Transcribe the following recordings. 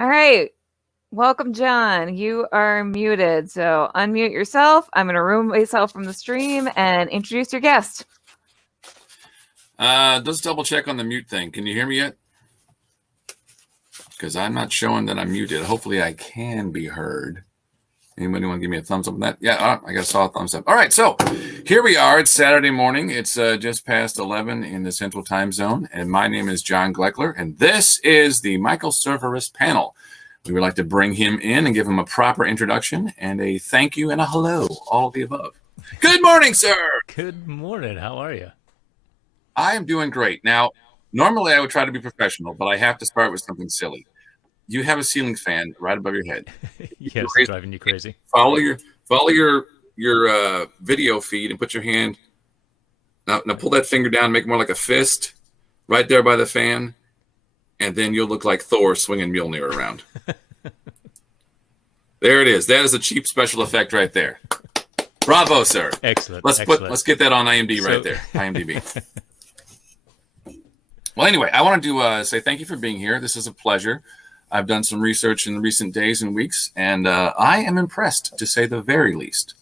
All right. Welcome, John. You are muted. So unmute yourself. I'm going to remove myself from the stream and introduce your guest. Let's double check on the mute thing. Can you hear me yet? Because I'm not showing that I'm muted. Hopefully I can be heard. Anybody want to give me a thumbs up on that? Yeah, I got a solid thumbs up. All right, so here we are. It's Saturday morning. It's just past 11 in the Central Time Zone, and my name is John Gleckler, and this is the Michael Cerveris panel. We would like to bring him in and give him a proper introduction and a thank you and a hello, all of the above. Good morning, sir. Good morning. How are you? I am doing great. Now, normally I would try to be professional, but I have to start with something silly. You have a ceiling fan right above your head. Yes, it's driving you crazy. Follow your video feed and put your hand. Now pull that finger down, make it more like a fist, right there by the fan, and then you'll look like Thor swinging Mjolnir around. There it is. That is a cheap special effect right there. Bravo, sir. Excellent. Let's get that on IMDb right there. IMDb. Well, anyway, I wanted to say thank you for being here. This is a pleasure. I've done some research in recent days and weeks, and I am impressed, to say the very least.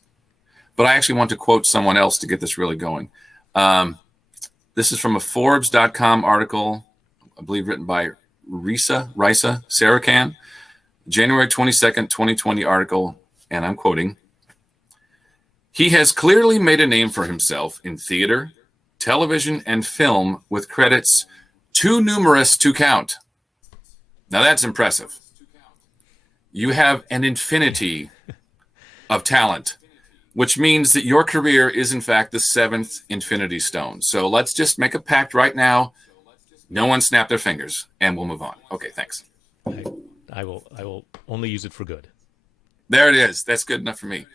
But I actually want to quote someone else to get this really going. This is from a Forbes.com article, I believe written by Risa Sarakan, January 22nd, 2020 article, and I'm quoting, "He has clearly made a name for himself in theater, television, and film with credits too numerous to count." Now that's impressive. You have an infinity of talent, which means that your career is in fact the seventh infinity stone. So let's just make a pact right now. No one snap their fingers and we'll move on. Okay, thanks. I will only use it for good. There it is. That's good enough for me.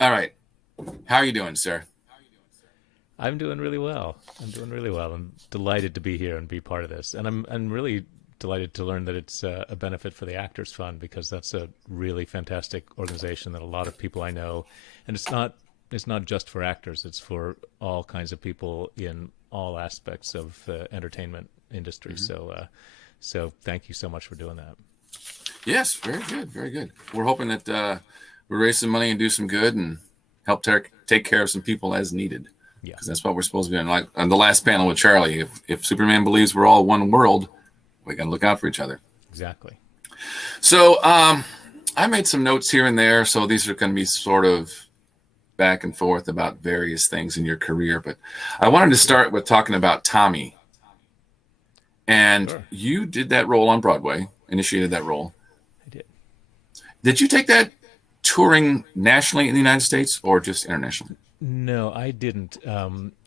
All right. How are you doing, sir? I'm doing really well. I'm delighted to be here and be part of this. And I'm really delighted to learn that it's a benefit for the Actors Fund, because that's a really fantastic organization that a lot of people I know, and it's not just for actors, it's for all kinds of people in all aspects of the entertainment industry. Mm-hmm. So thank you so much for doing that. Yes, very good. We're hoping that we raise some money and do some good and help take care of some people as needed. Yeah, because that's what we're supposed to be doing. Like on the last panel with Charlie, if Superman believes we're all one world, we got to look out for each other. Exactly. So I made some notes here and there. So these are going to be sort of back and forth about various things in your career. But I wanted to start with talking about Tommy. And sure. You did that role on Broadway, initiated that role. I did. Did you take that touring nationally in the United States or just internationally? No, I didn't.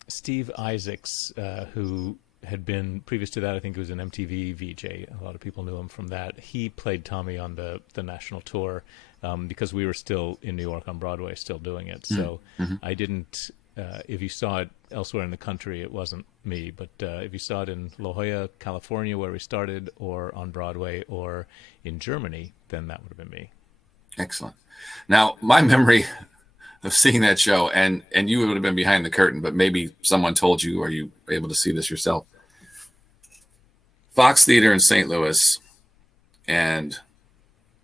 Steve Isaacs, who had been previous to that, I think he was an MTV VJ. A lot of people knew him from that. He played Tommy on the national tour because we were still in New York on Broadway, still doing it. So I didn't. If you saw it elsewhere in the country, it wasn't me. But if you saw it in La Jolla, California, where we started, or on Broadway, or in Germany, then that would have been me. Excellent. Now, my memory of seeing that show, and you would have been behind the curtain, but maybe someone told you, or you were able to see this yourself. Fox Theater in St. Louis, and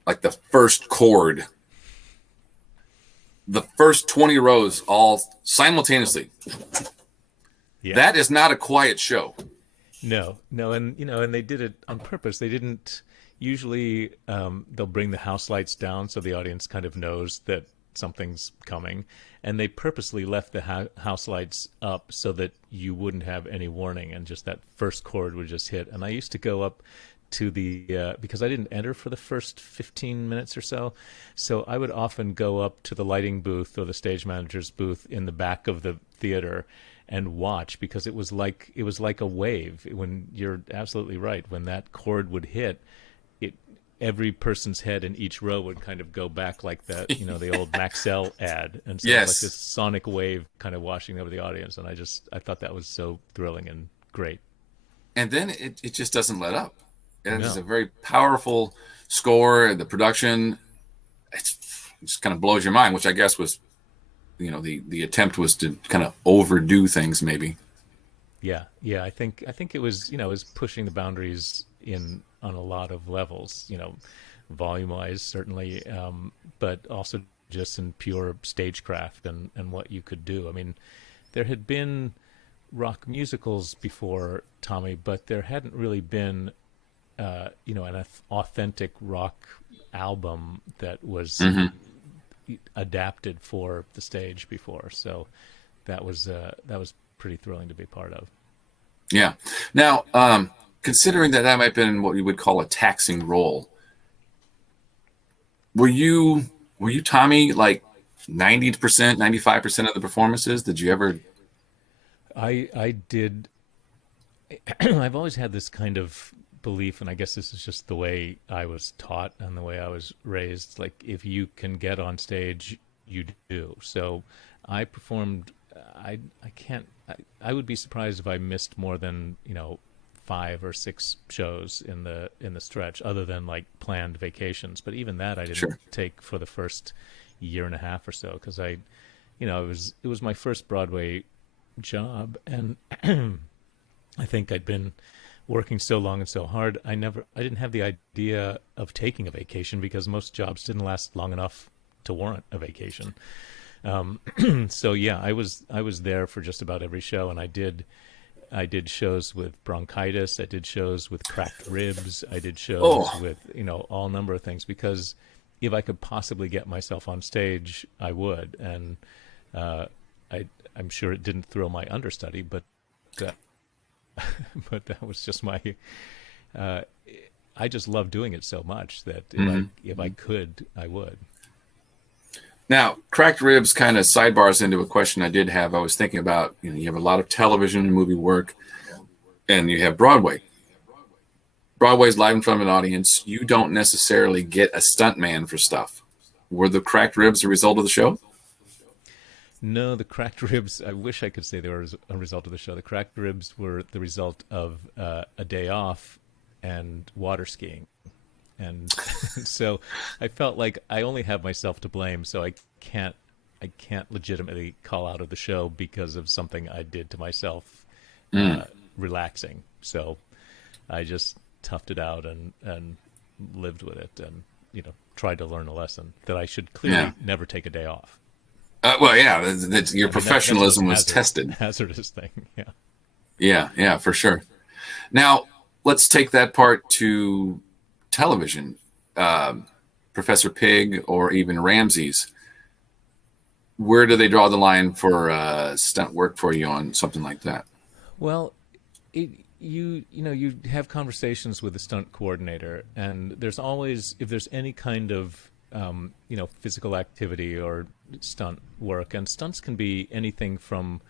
like the first chord, the first 20 rows all simultaneously. Yeah. That is not a quiet show. No, and they did it on purpose. They didn't usually. They'll bring the house lights down so the audience kind of knows that something's coming, and they purposely left the house lights up so that you wouldn't have any warning, and just that first chord would just hit. And I used to go up to the because I didn't enter for the first 15 minutes or so I would often go up to the lighting booth or the stage manager's booth in the back of the theater and watch, because it was like a wave. When you're absolutely right, when that chord would hit, every person's head in each row would kind of go back like that, the old Maxell ad. And so yes. It was like this sonic wave kind of washing over the audience. And I thought that was so thrilling and great. And then it just doesn't let up. It is a very powerful score. The production, it just kind of blows your mind, which I guess was, the attempt was to kind of overdo things maybe. Yeah. I think it was, it was pushing the boundaries in on a lot of levels. Volume wise, certainly, but also just in pure stagecraft and what you could do. I mean, there had been rock musicals before Tommy, but there hadn't really been, an authentic rock album that was Hmm. adapted for the stage before. So that was pretty thrilling to be part of. Yeah. Now, considering that that might have been what you would call a taxing role, were you were you Tommy like 90%, 95% of the performances? Did you ever? I did. I've always had this kind of belief, and I guess this is just the way I was taught and the way I was raised. Like, if you can get on stage, you do. So I performed. I can't. I would be surprised if I missed more than 5 or 6 shows in the stretch, other than like planned vacations. But even that I didn't Sure. take for the first year and a half or so, because it was my first Broadway job, and I think I'd been working so long and so hard. I didn't have the idea of taking a vacation because most jobs didn't last long enough to warrant a vacation. Um, so yeah, I was there for just about every show, and I did shows with bronchitis. I did shows with cracked ribs. I did shows Oh, with all number of things, because if I could possibly get myself on stage, I would. And uh, I'm sure it didn't thrill my understudy, uh, but that was just my. Uh, I just love doing it so much that if I hmm. if I could, I would. Now, cracked ribs kind of sidebars into a question I did have. I was thinking about, you have a lot of television and movie work, and you have Broadway. Broadway's live in front of an audience. You don't necessarily get a stuntman for stuff. Were the cracked ribs a result of the show? No, the cracked ribs. I wish I could say they were a result of the show. The cracked ribs were the result of a day off and water skiing, and so I felt like I only have myself to blame. So can't I can't legitimately call out of the show because of something I did to myself, Mm, relaxing. So I just toughed it out and lived with it, and tried to learn a lesson that I should yeah. clearly never take a day off. Well, yeah. Your I mean, that's the most professionalism was tested. hazardous thing. Yeah. Yeah, yeah, for sure. Now, let's take that part to television. Um, Professor Pig or even Ramses. Where do they draw the line for stunt work for you on something like that? Well, you have conversations with the stunt coordinator, and there's always, if there's any kind of physical activity or stunt work, and stunts can be anything from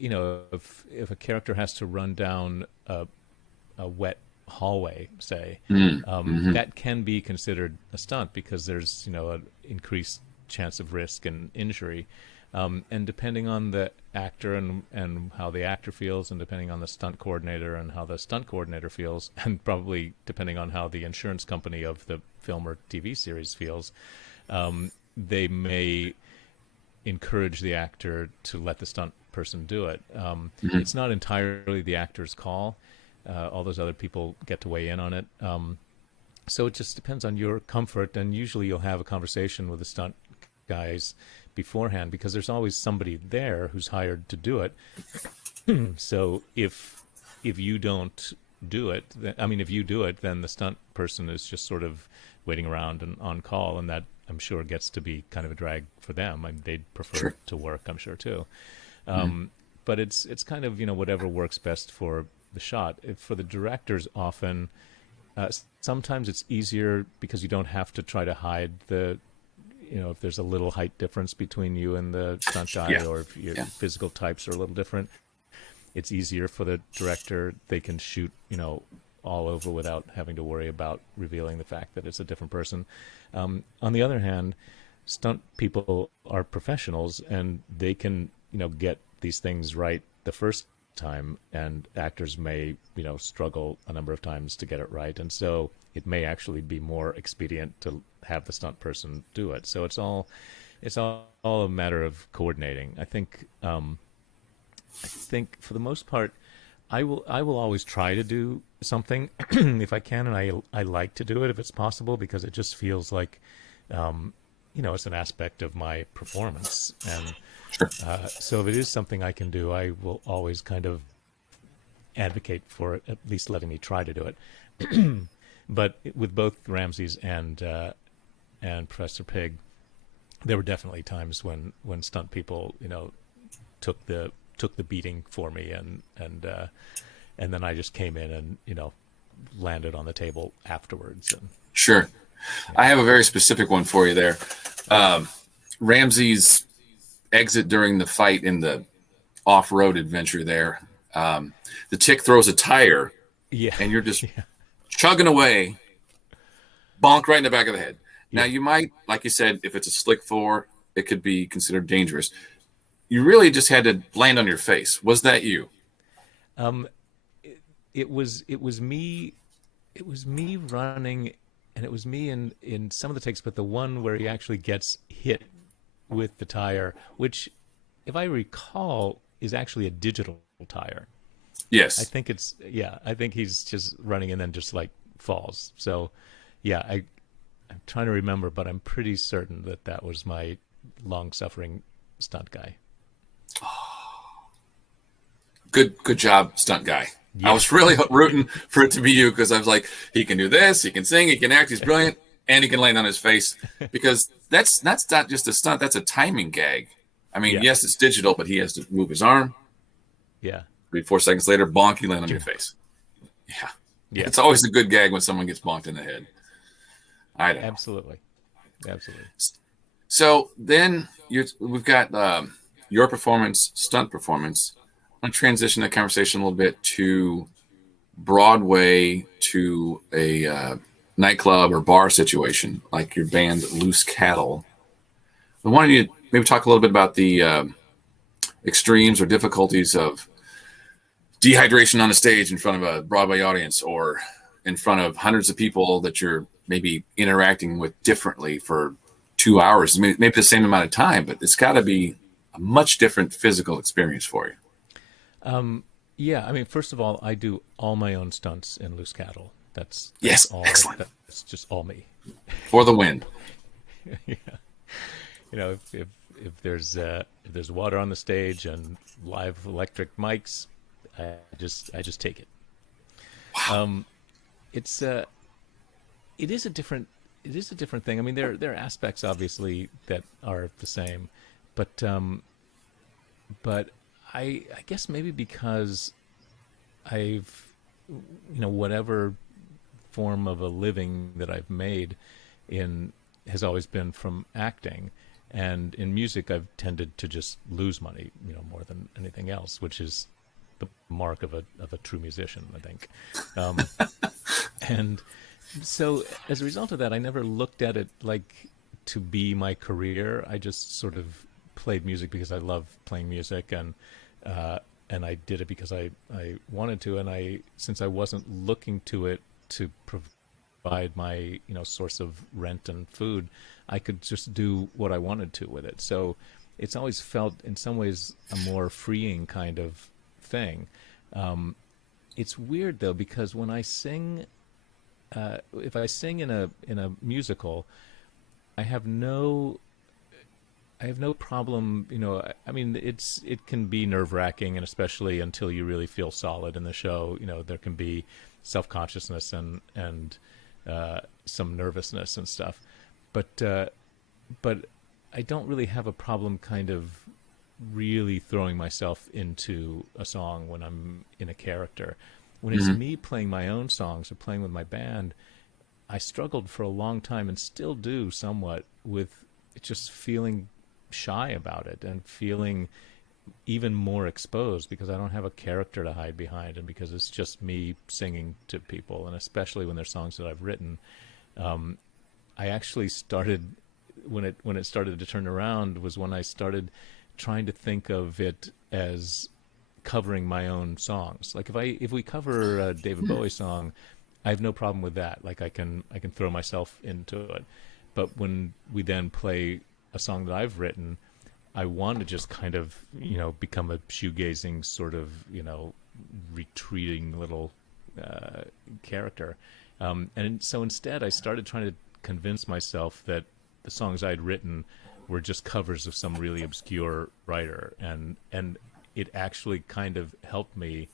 if a character has to run down a wet hallway, say, Mm, hmm. that can be considered a stunt, because there's an increased chance of risk and injury. And depending on the actor and how the actor feels, and depending on the stunt coordinator and how the stunt coordinator feels, and probably depending on how the insurance company of the film or TV series feels, they may encourage the actor to let the stunt person do it. Hmm. It's not entirely the actor's call. All those other people get to weigh in on it. So it just depends on your comfort, and usually you'll have a conversation with the stunt guys beforehand, because there's always somebody there who's hired to do it. So if you don't do it, I mean, if you do it, then the stunt person is just sort of waiting around and on call, and that, I'm sure, gets to be kind of a drag for them. I mean, they'd prefer Sure. to work, I'm sure, too. Hmm. But it's kind of whatever works best for the shot. For the directors, often sometimes it's easier because you don't have to try to hide the if there's a little height difference between you and the stunt guy, Yeah, or if your yeah, physical types are a little different, it's easier for the director. They can shoot all over without having to worry about revealing the fact that it's a different person. On the other hand, stunt people are professionals, and they can get these things right the first time, and actors may struggle a number of times to get it right, and so it may actually be more expedient to have the stunt person do it. So it's all a matter of coordinating. I think I think for the most part, I will always try to do something if I can, and I like to do it if it's possible because it just feels like, um, it's an aspect of my performance. And Sure. so if it is something I can do, I will always kind of advocate for at least letting me try to do it. But with both Ramses and Professor Pig, there were definitely times when stunt people, took the beating for me, and then I just came in and landed on the table afterwards. And Sure. yeah, I have a very specific one for you there. Um, Ramsey's exit during the fight in the off-road adventure there. The tick throws a tire, yeah, and you're just yeah, chugging away, bonk right in the back of the head. Now, yeah. you might, like you said, if it's a slick four, it could be considered dangerous. You really just had to land on your face. Was that you? Um, it was me running, and it was me in some of the takes, but the one where he actually gets hit with the tire, which, if I recall, is actually a digital tire. I Yes. think it's yeah. I think he's just running and then just like falls. So, yeah, I'm trying to remember, but I'm pretty certain that that was my long-suffering stunt guy. Good job, stunt guy. I Yeah, was really rooting for it to be you because I was like, he can do this, he can sing, he can act, he's brilliant, and he can land on his face. Because that's not just a stunt, that's a timing gag. I mean, yeah, yes, it's digital, but he has to move his arm. yeah, 3 4 seconds later, bonk, you land on your face. Yeah. yeah. It's always a good gag when someone gets bonked in the head. I don't know. Absolutely, absolutely. So then we've got your performance, stunt performance. I'm going to transition the conversation a little bit to Broadway, to a nightclub or bar situation like your band Loose Cattle. I wanted you to maybe talk a little bit about the extremes or difficulties of dehydration on a stage in front of a Broadway audience or in front of hundreds of people that you're maybe interacting with differently for 2 hours. Maybe the same amount of time, but it's got to be a much different physical experience for you. Um, yeah, I mean, first of all, I do all my own stunts in Loose Cattle. That's Yes, all. excellent. That's just all me. For the win. Yeah. If there's water on the stage and live electric mics, I just take it. Um, it's it is a different thing. I mean, there are aspects obviously that are the same, but but I guess maybe because I've whatever form of a living that I've made in has always been from acting, and in music I've tended to just lose money, more than anything else, which is the mark of a true musician, I think. Um, and so as a result of that, I never looked at it like to be my career. I just sort of played music because I love playing music, uh, and I did it because I wanted to, and since I wasn't looking to it to provide my source of rent and food, I could just do what I wanted to with it. So it's always felt in some ways a more freeing kind of thing. Um, it's weird though, because when I sing, if I sing in a musical, I have no I have no problem. I mean, it can be nerve wracking, and especially until you really feel solid in the show, there can be self consciousness and some nervousness and stuff. But but I don't really have a problem kind of really throwing myself into a song when I'm in a character. When it's Mm-hmm. me playing my own songs or playing with my band, I struggled for a long time and still do somewhat with just feeling shy about it and feeling even more exposed because I don't have a character to hide behind and because it's just me singing to people. And especially when they're songs that I've written, um, I actually started when it started to turn around was when I started trying to think of it as covering my own songs. Like if we cover a David Bowie song, I have no problem with that. Like I can throw myself into it. But when we then play a song that I've written, I want to just kind of, become a shoegazing sort of, retreating little character. And so instead, I started trying to convince myself that the songs I'd written were just covers of some really obscure writer, and it actually kind of helped me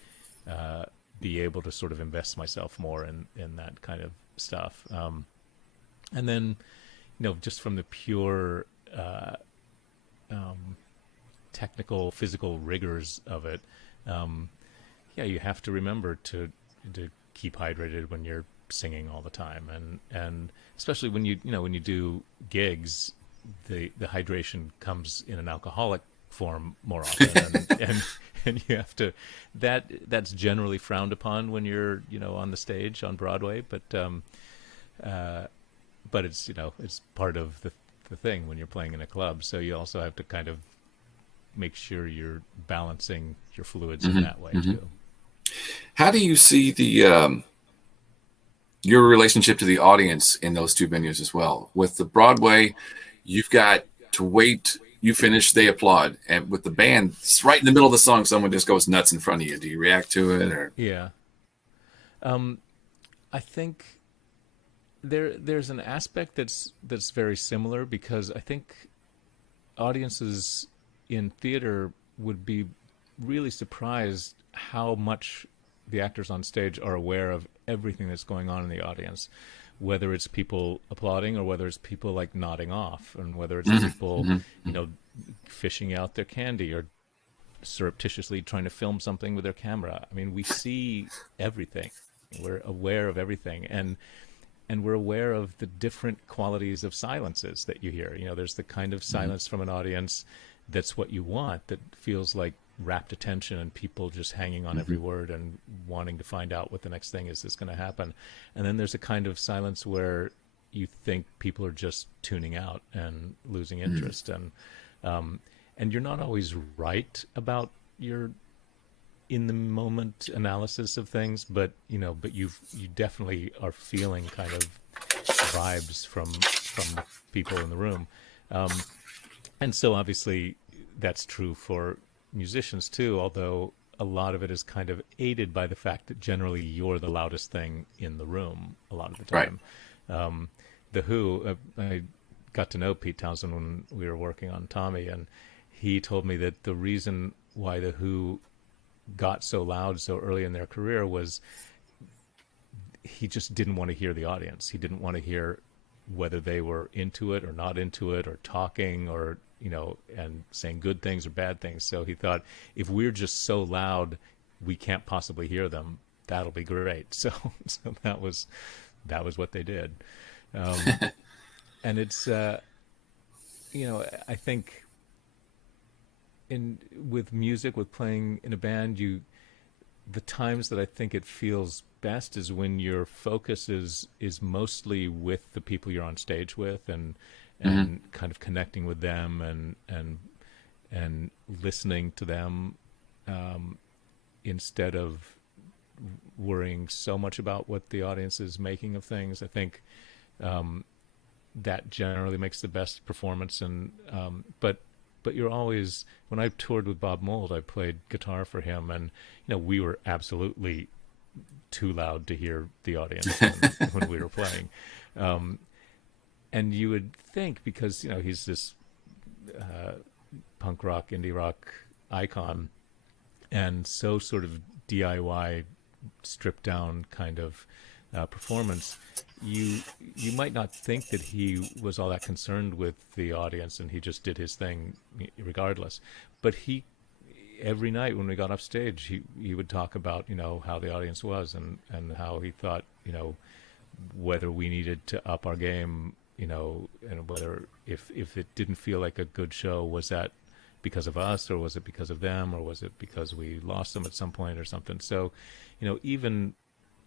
be able to sort of invest myself more in that kind of stuff. And then, just from the pure technical, physical rigors of it, yeah, you have to remember to keep hydrated when you're singing all the time, and especially when when you do gigs, the hydration comes in an alcoholic form more often, and you have to, that's generally frowned upon when you're on the stage on Broadway, but it's it's part of the thing when you're playing in a club, so you also have to kind of make sure you're balancing your fluids in that way too. How do you see the your relationship to the audience in those two venues as well? With the Broadway, you've got to wait, you finish, they applaud. And with the band, it's right in the middle of the song, someone just goes nuts in front of you. Do you react to it? Or Yeah. I think there's an aspect that's very similar, because I think audiences in theater would be really surprised how much the actors on stage are aware of everything that's going on in the audience, whether it's people applauding or whether it's people like nodding off, and whether it's people fishing out their candy or surreptitiously trying to film something with their camera. I mean, we see everything, we're aware of everything, and we're aware of the different qualities of silences that you hear. There's the kind of silence from an audience that's what you want, that feels like rapt attention and people just hanging on every word and wanting to find out what the next thing is that's going to happen. And then there's a kind of silence where you think people are just tuning out and losing interest. And you're not always right about your in the moment analysis of things, but you definitely are feeling kind of vibes from the people in the room. And so obviously that's true for musicians too, although a lot of it is kind of aided by the fact that generally you're the loudest thing in the room a lot of the time. Right. The Who, I got to know Pete Townsend when we were working on Tommy, and he told me that the reason why the Who got so loud so early in their career was he just didn't want to hear the audience. He didn't want to hear whether they were into it or not into it, or talking, or and saying good things or bad things. So he thought, if we're just so loud we can't possibly hear them, that'll be great. So that was what they did. And it's I think with music, with playing in a band, the times that I think it feels best is when your focus is mostly with the people you're on stage with, and kind of connecting with them and listening to them, instead of worrying so much about what the audience is making of things. I think that generally makes the best performance. And but you're always, when I toured with Bob Mould, I played guitar for him, and we were absolutely too loud to hear the audience when we were playing. And you would think, because he's this punk rock, indie rock icon, and so sort of DIY, stripped down kind of performance, you might not think that he was all that concerned with the audience, and he just did his thing regardless. But every night when we got off stage, he would talk about how the audience was, and how he thought whether we needed to up our game, and whether if it didn't feel like a good show, was that because of us, or was it because of them, or was it because we lost them at some point or something. So even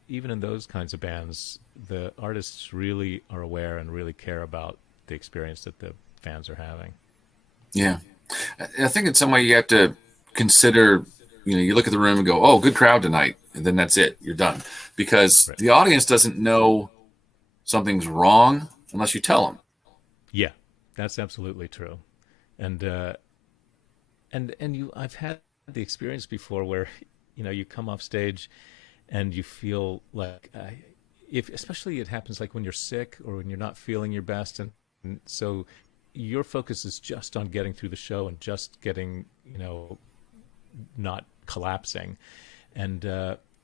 in those kinds of bands, the artists really are aware and really care about the experience that the fans are having. Yeah, I think in some way you have to consider, you look at the room and go, oh, good crowd tonight, and then that's it, you're done, because the audience doesn't know something's wrong unless you tell them. Yeah, that's absolutely true. And I've had the experience before where, you come off stage and you feel like, if especially it happens like when you're sick or when you're not feeling your best, and so your focus is just on getting through the show and just getting, not collapsing, and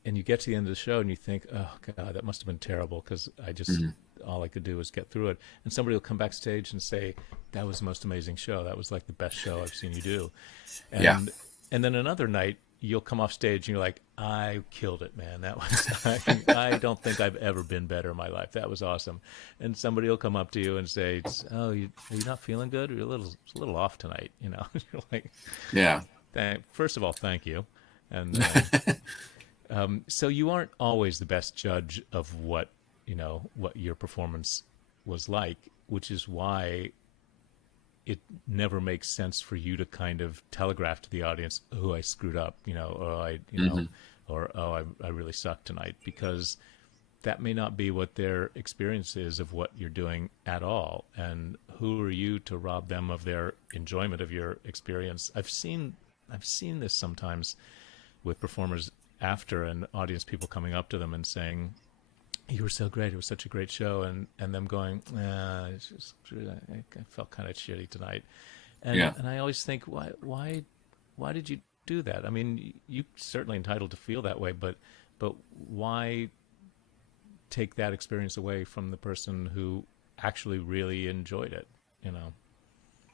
you get to the end of the show and you think, oh god, that must have been terrible because all I could do was get through it. And somebody will come backstage and say, that was the most amazing show. That was like the best show I've seen you do. Yeah. And then another night you'll come off stage and you're like, I killed it, man. That was I don't think I've ever been better in my life. That was awesome. And somebody will come up to you and say, oh, are you not feeling good? You're a little off tonight. You're like, Yeah. First of all, thank you. And so you aren't always the best judge of what your performance was like, which is why it never makes sense for you to kind of telegraph to the audience, oh, I screwed up, or oh, I really sucked tonight, because that may not be what their experience is of what you're doing at all. And who are you to rob them of their enjoyment of your experience? I've seen this sometimes with performers after, and audience people coming up to them and saying, you were so great, it was such a great show, and them going, it's just, I felt kind of shitty tonight. And I always think, why did you do that? I mean, you're certainly entitled to feel that way, but why take that experience away from the person who actually really enjoyed it,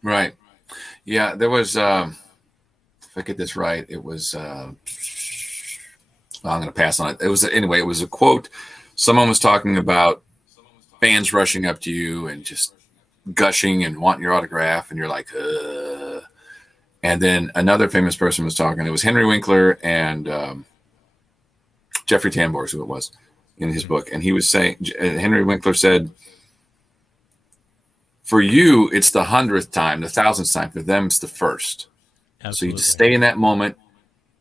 Right. Yeah, there was, if I get this right, it was, well, I'm going to pass on it. It was a quote. Someone was talking about fans rushing up to you and just gushing and wanting your autograph, and you're like, And then another famous person was talking. It was Henry Winkler and Jeffrey Tambor is who it was in his book. And he was saying, Henry Winkler said, for you, it's the 100th time, the 1,000th time. For them, it's the first. Absolutely. So you just stay in that moment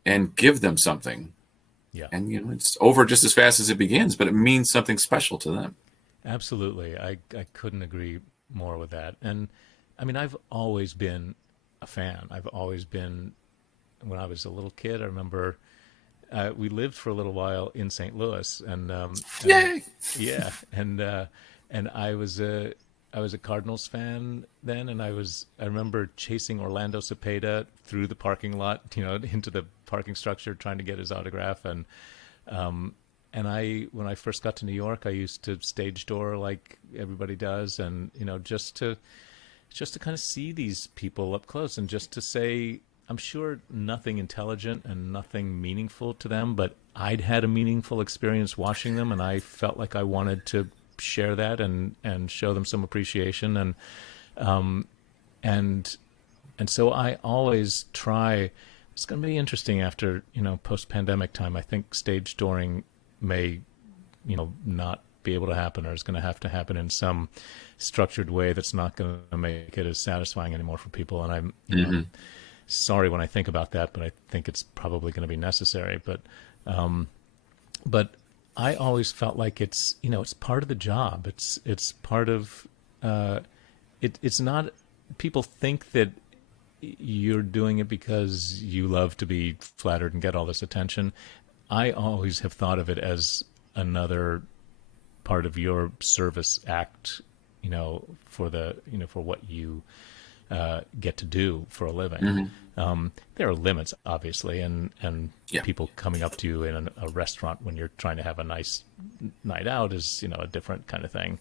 and give them something. Yeah. And, it's over just as fast as it begins, but it means something special to them. Absolutely. I couldn't agree more with that. And I mean, I've always been a fan. I've always been, when I was a little kid, I remember we lived for a little while in St. Louis, and Yay! Yeah, and I was a Cardinals fan then, and I remember chasing Orlando Cepeda through the parking lot, into the parking structure, trying to get his autograph. And when I first got to New York, I used to stage door like everybody does, and just to kind of see these people up close, and just to say, I'm sure nothing intelligent and nothing meaningful to them, but I'd had a meaningful experience watching them, and I felt like I wanted to share that and show them some appreciation, and so I always try. It's going to be interesting after post-pandemic time. I think stage dooring may not be able to happen, or is going to have to happen in some structured way that's not going to make it as satisfying anymore for people. And I'm sorry when I think about that, but I think it's probably going to be necessary. But I always felt like it's part of the job. It's part of it's not. People think that you're doing it because you love to be flattered and get all this attention. I always have thought of it as another part of your service act, for for what you get to do for a living. There are limits, obviously, and people coming up to you in a restaurant when you're trying to have a nice night out is a different kind of thing.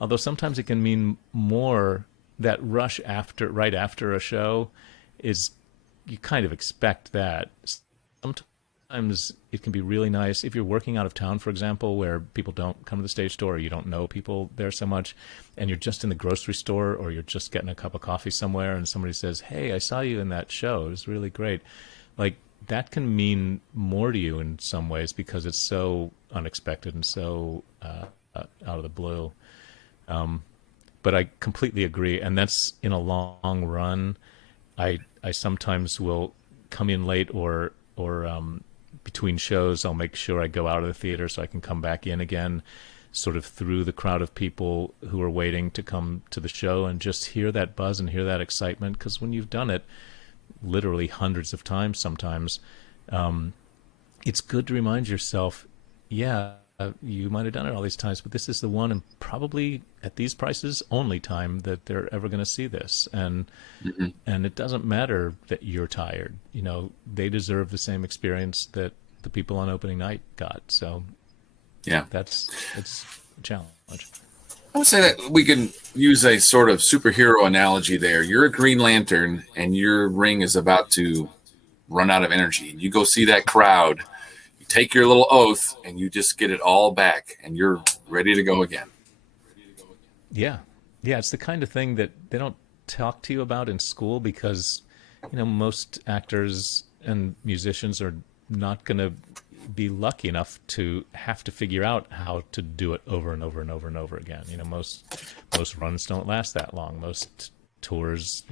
Although sometimes it can mean more. That rush right after a show is, you kind of expect that. Sometimes it can be really nice if you're working out of town, for example, where people don't come to the stage door, or you don't know people there so much, and you're just in the grocery store, or you're just getting a cup of coffee somewhere, and somebody says, hey, I saw you in that show, it was really great. Like, that can mean more to you in some ways because it's so unexpected and so out of the blue. But I completely agree, and that's in a long run. I sometimes will come in late, or between shows, I'll make sure I go out of the theater so I can come back in again, sort of through the crowd of people who are waiting to come to the show, and just hear that buzz and hear that excitement. Because when you've done it literally hundreds of times sometimes, it's good to remind yourself, yeah, you might have done it all these times, but this is the one and probably at these prices only time that they're ever going to see this. Mm-hmm. And it doesn't matter that you're tired. They deserve the same experience that the people on opening night got. So Yeah. it's a challenge. I would say that we can use a sort of superhero analogy there. You're a Green Lantern and your ring is about to run out of energy. You go see that crowd, you take your little oath, and you just get it all back, and you're ready to go again. Yeah. Yeah, it's the kind of thing that they don't talk to you about in school because, most actors and musicians are not going to be lucky enough to have to figure out how to do it over and over and over and over again. Most runs don't last that long. Most tours,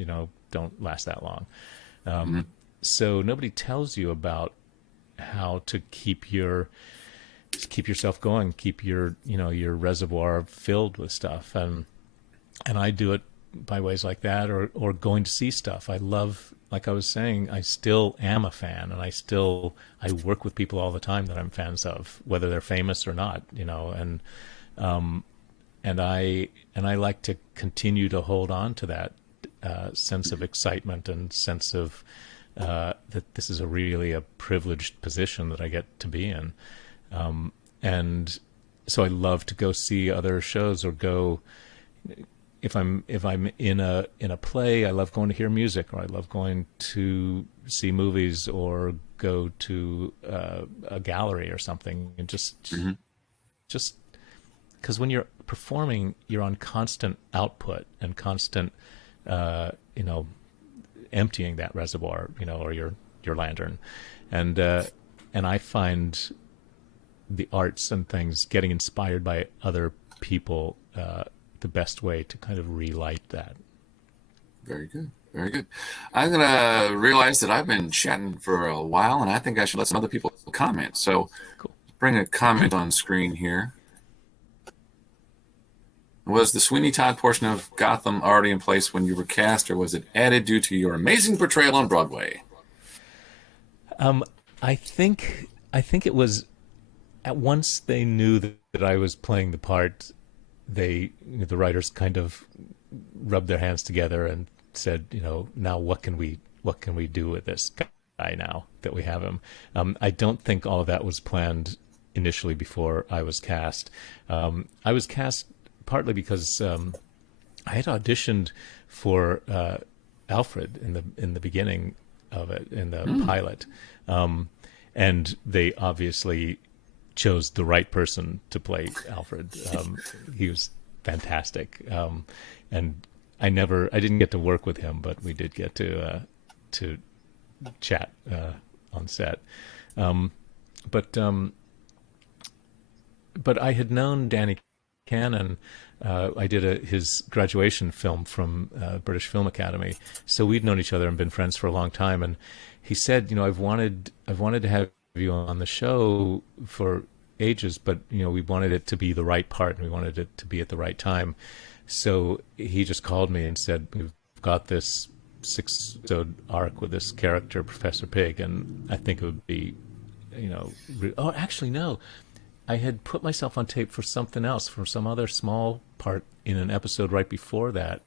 don't last that long. Mm-hmm. So nobody tells you about how to keep yourself going, keep your reservoir filled with stuff, and I do it by ways like that, or going to see stuff. I love, like I was saying, I still am a fan, and I work with people all the time that I'm fans of, whether they're famous or not, and I like to continue to hold on to that sense of excitement and sense of that this is really a privileged position that I get to be in. And so I love to go see other shows, or go, if I'm in a play, I love going to hear music, or I love going to see movies, or go to a gallery or something, and just because when you're performing, you're on constant output and constant, emptying that reservoir, or your lantern, and I find the arts and things, getting inspired by other people, the best way to kind of relight that. Very good. Very good. I'm going to realize that I've been chatting for a while, and I think I should let some other people comment. So Cool. Bring a comment on screen here. Was the Sweeney Todd portion of Gotham already in place when you were cast, or was it added due to your amazing portrayal on Broadway? I think it was, at once they knew that I was playing the part, the writers kind of rubbed their hands together and said, now what can we do with this guy now that we have him? I don't think all of that was planned initially before I was cast. I was cast partly because I had auditioned for Alfred in the beginning of it, in the pilot, and they obviously chose the right person to play Alfred. He was fantastic, and I didn't get to work with him, but we did get to chat on set. But I had known Danny Cannon. I did his graduation film from British Film Academy, so we'd known each other and been friends for a long time. And he said, I've wanted to have you on the show for ages, but we wanted it to be the right part, and we wanted it to be at the right time. So he just called me and said, we've got this 6-episode arc with this character, Professor Pig, and I think it would be, oh, actually, no. I had put myself on tape for something else, for some other small part in an episode right before that,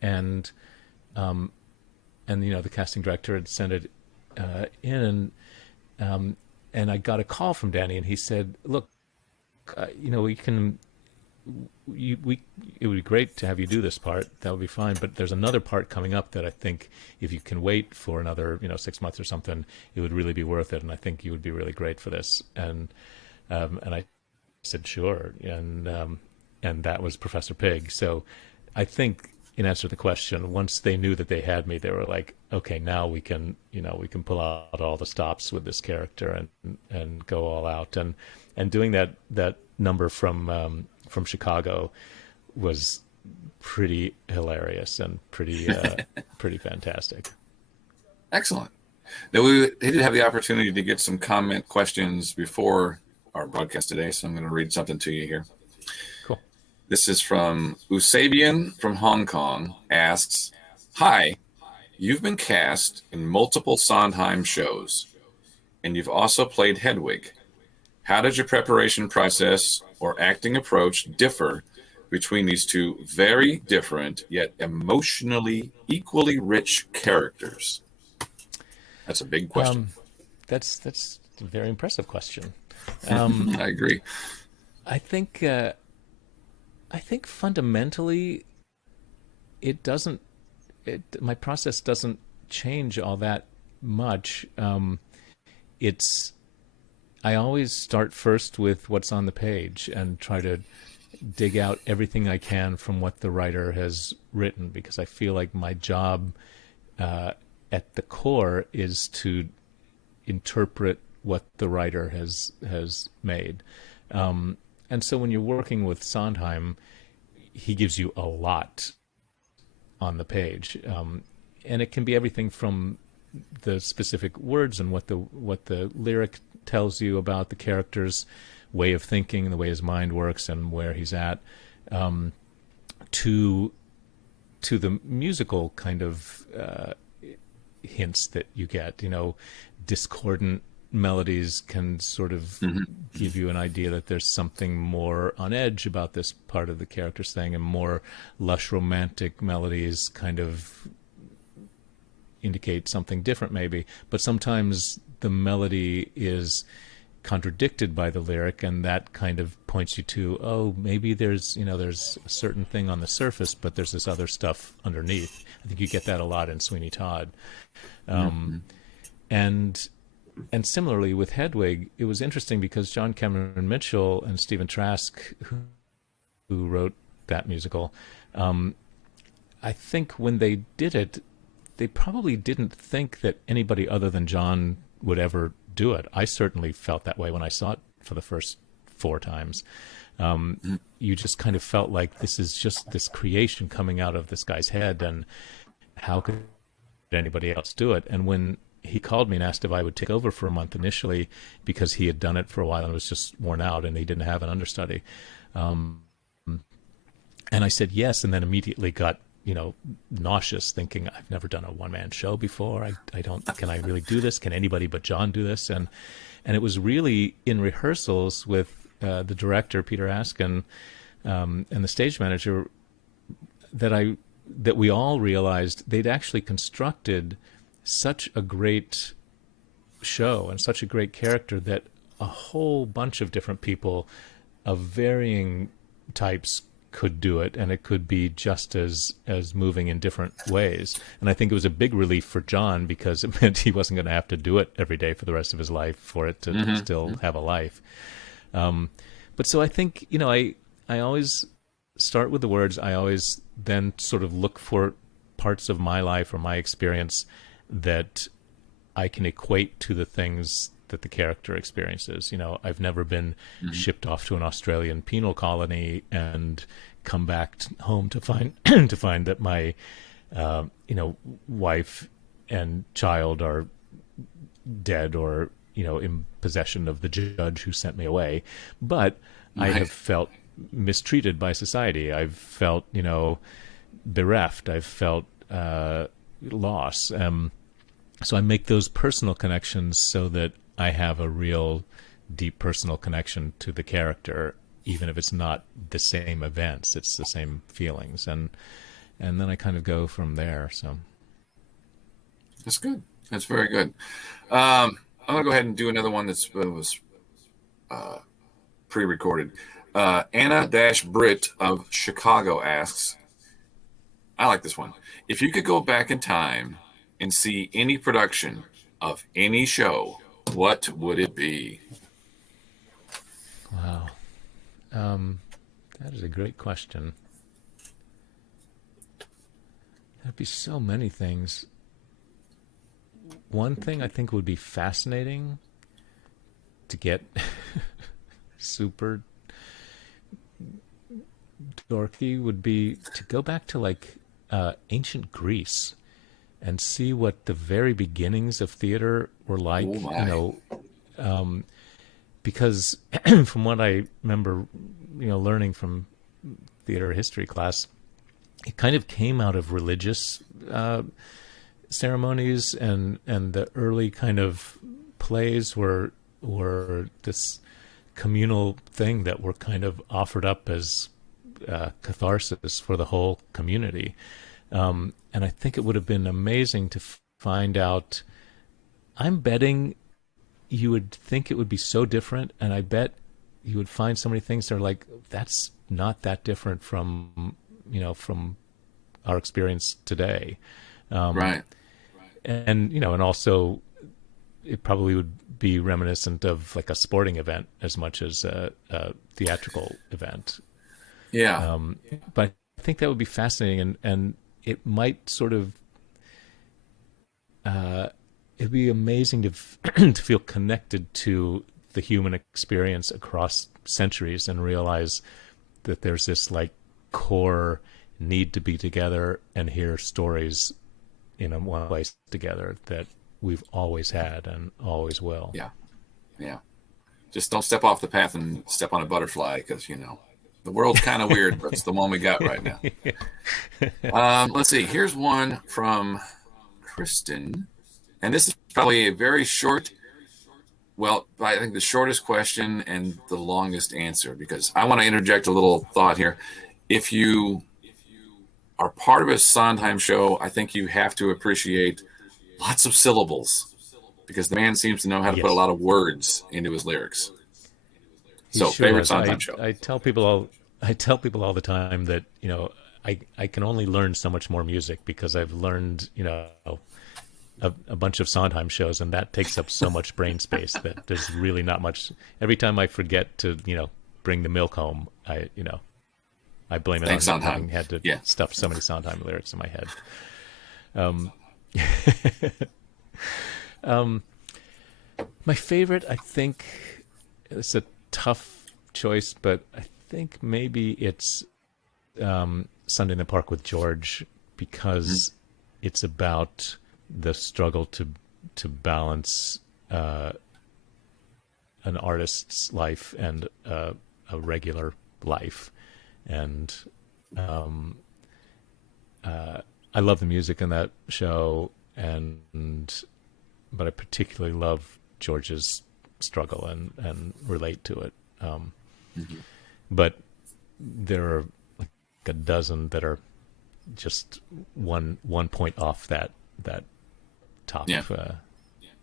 and the casting director had sent it in, and I got a call from Danny, and he said, "Look, we can." It would be great to have you do this part. That would be fine. But there's another part coming up that I think if you can wait for another, 6 months or something, it would really be worth it. And I think you would be really great for this. And I said, sure. And that was Professor Pig. So I think, in answer to the question, once they knew that they had me, they were like, okay, now we can pull out all the stops with this character and go all out. And doing that number from Chicago was pretty hilarious and pretty fantastic. Excellent. Now, we did have the opportunity to get some comment questions before our broadcast today, so I'm going to read something to you here. Cool. This is from Usabian from Hong Kong. Asks, "Hi, you've been cast in multiple Sondheim shows, and you've also played Hedwig. How did your preparation process or acting approach differ between these two very different yet emotionally equally rich characters? That's a big question. That's a very impressive question. I agree. I think I think fundamentally it doesn't. My process doesn't change all that much. It's I always start first with what's on the page and try to dig out everything I can from what the writer has written, because I feel like my job uh, at the core is to interpret what the writer has made. And so when you're working with Sondheim, he gives you a lot on the page, and it can be everything from the specific words and what the lyric tells you about the character's way of thinking, the way his mind works, and where he's at, to the musical kind of hints that you get. Discordant melodies can sort of give you an idea that there's something more on edge about this part of the character's thing, and more lush romantic melodies kind of indicate something different maybe. But sometimes the melody is contradicted by the lyric, and that kind of points you to, oh, maybe there's a certain thing on the surface, but there's this other stuff underneath. I think you get that a lot in Sweeney Todd. And similarly with Hedwig, it was interesting because John Cameron Mitchell and Stephen Trask, who wrote that musical, I think when they did it, they probably didn't think that anybody other than John would ever do it. I certainly felt that way when I saw it for the first 4 times. You just kind of felt like this is just this creation coming out of this guy's head, and how could anybody else do it? And when he called me and asked if I would take over for a month initially, because he had done it for a while and was just worn out and he didn't have an understudy, and I said yes, and then immediately got nauseous, thinking, I've never done a one-man show before. I don't, can I really do this? Can anybody but John do this? And it was really in rehearsals with the director, Peter Askin, and the stage manager, that we all realized they'd actually constructed such a great show and such a great character that a whole bunch of different people of varying types could do it, and it could be just as moving in different ways. And I think it was a big relief for John, because it meant he wasn't going to have to do it every day for the rest of his life for it to still have a life. But so I think, I always start with the words. I always then sort of look for parts of my life or my experience that I can equate to the things that the character experiences. I've never been shipped off to an Australian penal colony and come back home to find to find that my wife and child are dead, or in possession of the judge who sent me away. But I have felt mistreated by society. I've felt bereft. I've felt loss. So I make those personal connections so that I have a real deep personal connection to the character, even if it's not the same events, it's the same feelings. And then I kind of go from there. So That's good. That's very good. I'm going to go ahead and do another one that was pre-recorded. Anna-Britt of Chicago asks, I like this one. If you could go back in time and see any production of any show, what would it be? Wow. That is a great question. There'd be so many things. One thing I think would be fascinating to get super dorky would be to go back to ancient Greece and see what the very beginnings of theater were like. Because from what I remember, learning from theater history class, it kind of came out of religious ceremonies and the early kind of plays were this communal thing that were kind of offered up as catharsis for the whole community. And I think it would have been amazing to find out. I'm betting you would think it would be so different, and I bet you would find so many things that are like, that's not that different from, from our experience today. Right. And, and also it probably would be reminiscent of like a sporting event as much as a theatrical event. Yeah. But I think that would be fascinating, and it might sort of it'd be amazing to to feel connected to the human experience across centuries and realize that there's this like core need to be together and hear stories in one place together that we've always had and always will. Yeah. Yeah. Just don't step off the path and step on a butterfly, because the world's kind of weird, but it's the one we got right now. Let's see. Here's one from Kristen. And this is probably a very short, well, I think the shortest question and the longest answer, because I want to interject a little thought here. If you are part of a Sondheim show, I think you have to appreciate lots of syllables, because the man seems to know how to put a lot of words into his lyrics. So, favorite Sondheim show. I tell people all the time that, I can only learn so much more music because I've learned, a bunch of Sondheim shows, and that takes up so much brain space that there's really not much. Every time I forget to, bring the milk home, I blame it on Sondheim. Having had to stuff so many Sondheim lyrics in my head. My favorite, I think, it's a tough choice, but I think maybe it's Sunday in the Park with George, because it's about the struggle to balance an artist's life and a regular life. And I love the music in that show, but I particularly love George's struggle and relate to it. But there are like a dozen that are just one point off that top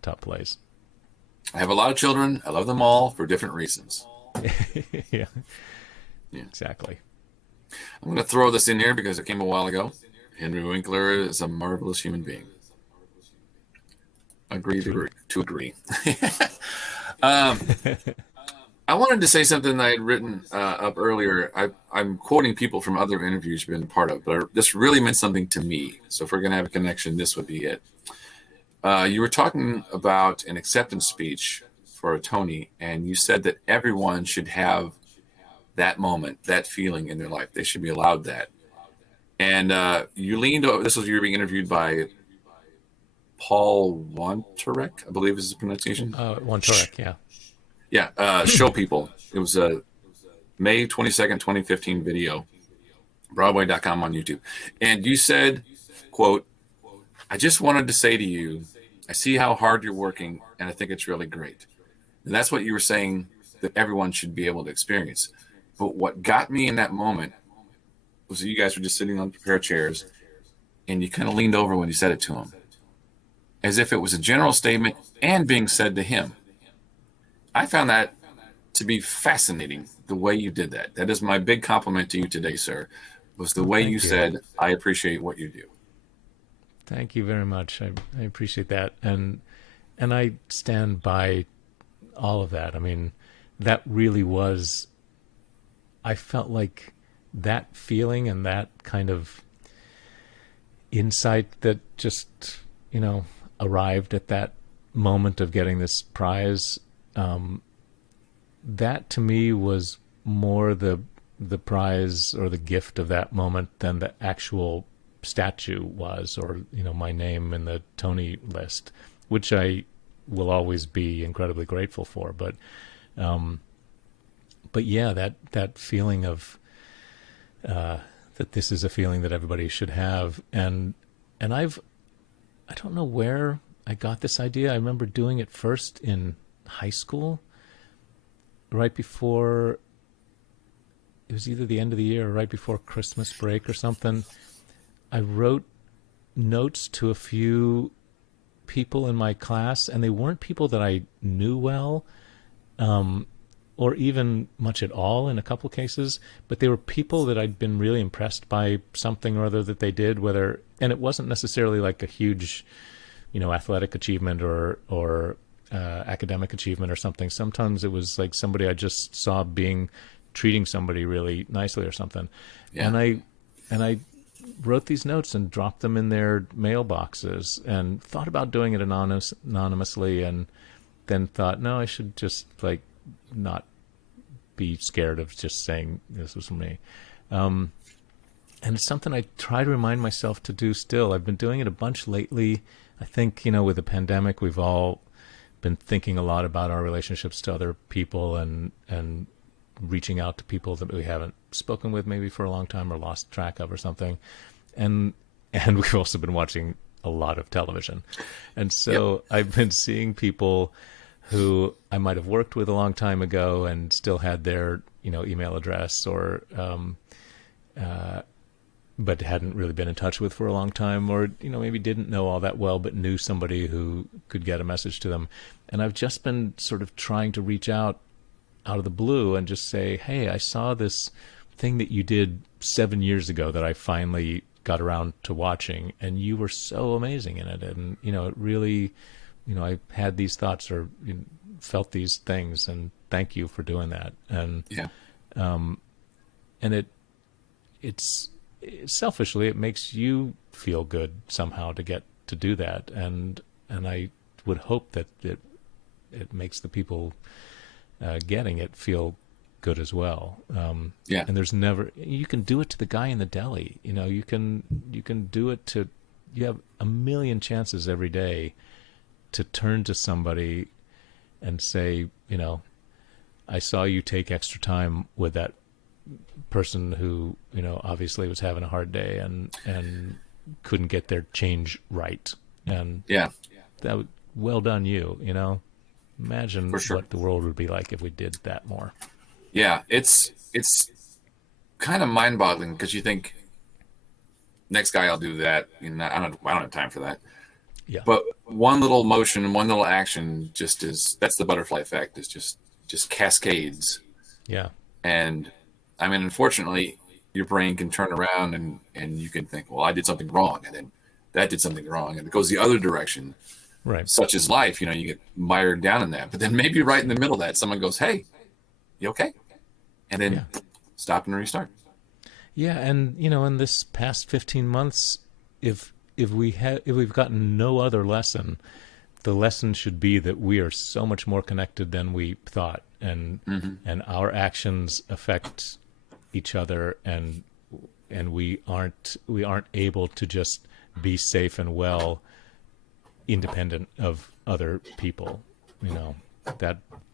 top plays. I have a lot of children. I love them all for different reasons. Yeah, exactly. I'm going to throw this in here because it came a while ago. Henry Winkler is a marvelous human being. To agree. I wanted to say something I had written up earlier. I'm quoting people from other interviews you've been a part of, but this really meant something to me. So if we're going to have a connection, this would be it. You were talking about an acceptance speech for a Tony, and you said that everyone should have that moment, that feeling in their life. They should be allowed that. And you leaned over. You were being interviewed by Paul Wontorek, I believe is his pronunciation. Wontorek, yeah. Yeah, Show People. It was a May 22nd, 2015 video, Broadway.com on YouTube. And you said, quote, "I just wanted to say to you, I see how hard you're working, and I think it's really great." And that's what you were saying that everyone should be able to experience. But what got me in that moment was that you guys were just sitting on a pair of chairs, and you kind of leaned over when you said it to him, as if it was a general statement and being said to him. I found that to be fascinating, the way you did that. That is my big compliment to you today, sir, was the way you said, "I appreciate what you do." Thank you very much. I appreciate that. And I stand by all of that. I mean, that really was, I felt like that feeling and that kind of insight that just, arrived at that moment of getting this prize. That to me was more the prize or the gift of that moment than the actual statue was, or my name in the Tony list, which I will always be incredibly grateful for. But yeah, that feeling of that this is a feeling that everybody should have, and I've I don't know where I got this idea. I remember doing it first in high school, right before it was either the end of the year or right before Christmas break or something. I wrote notes to a few people in my class, and they weren't people that I knew well, um, or even much at all in a couple cases, but they were people that I'd been really impressed by something or other that they did, whether, and it wasn't necessarily like a huge, athletic achievement or academic achievement or something. Sometimes it was like somebody I just saw treating somebody really nicely or something. Yeah. And I wrote these notes and dropped them in their mailboxes and thought about doing it anonymously, and then thought, no, I should just like not be scared of just saying this was from me. And it's something I try to remind myself to do still. I've been doing it a bunch lately. I think, with the pandemic, we've all been thinking a lot about our relationships to other people and reaching out to people that we haven't spoken with maybe for a long time or lost track of or something. And we've also been watching a lot of television. And so I've been seeing people who I might have worked with a long time ago and still had their, email address or, but hadn't really been in touch with for a long time, or, maybe didn't know all that well, but knew somebody who could get a message to them. And I've just been sort of trying to reach out of the blue and just say, hey, I saw this thing that you did 7 years ago that I finally got around to watching, and you were so amazing in it. And, it really, I had these thoughts or felt these things, and thank you for doing that. And, Yeah. And it's selfishly, it makes you feel good somehow to get to do that. And I would hope that it makes the people getting it feel good as well. Yeah. And you can do it to the guy in the deli. You can do it to, you have a million chances every day to turn to somebody and say, I saw you take extra time with that person who, obviously was having a hard day and couldn't get their change right. And Yeah. well done you, Imagine For sure. what the world would be like if we did that more. Yeah. It's kind of mind-boggling because you think, next guy I'll do that. I don't have time for that. Yeah. But one little motion, one little action, that's the butterfly effect. Is just cascades. Yeah. And I mean, unfortunately, your brain can turn around and you can think, well, I did something wrong, and then that did something wrong, and it goes the other direction. Right. Such as life, you get mired down in that. But then maybe right in the middle of that, someone goes, "Hey, you okay?" And then stop and restart. Yeah, and in this past 15 months, if we've gotten no other lesson, the lesson should be that we are so much more connected than we thought, and our actions affect each other, and we aren't able to just be safe and well independent of other people.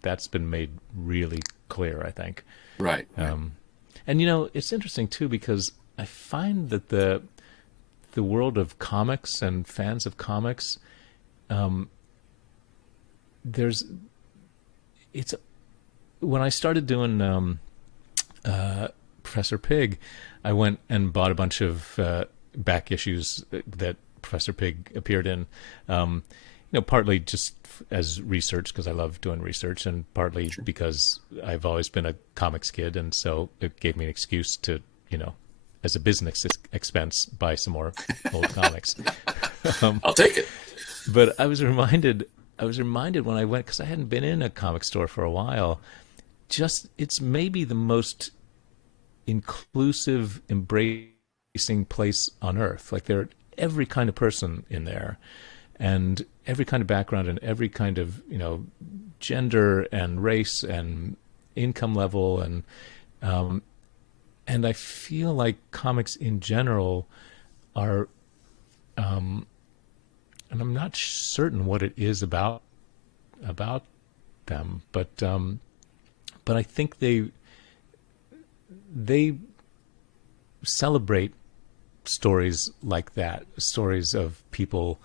That's been made really clear, I think. Right. And it's interesting too, because I find that the world of comics and fans of comics, when I started doing Professor Pig, I went and bought a bunch of back issues that Professor Pig appeared in, partly just as research because I love doing research, and partly because I've always been a comics kid, and so it gave me an excuse to, as a business expense, buy some more old comics. I'll take it. But I was reminded when I went, because I hadn't been in a comic store for a while, it's maybe the most inclusive, embracing place on earth. Like, there are every kind of person in there, and every kind of background, and every kind of gender and race and income level, and I feel like comics in general are, and I'm not certain what it is about them, but I think they celebrate stories like that, stories of people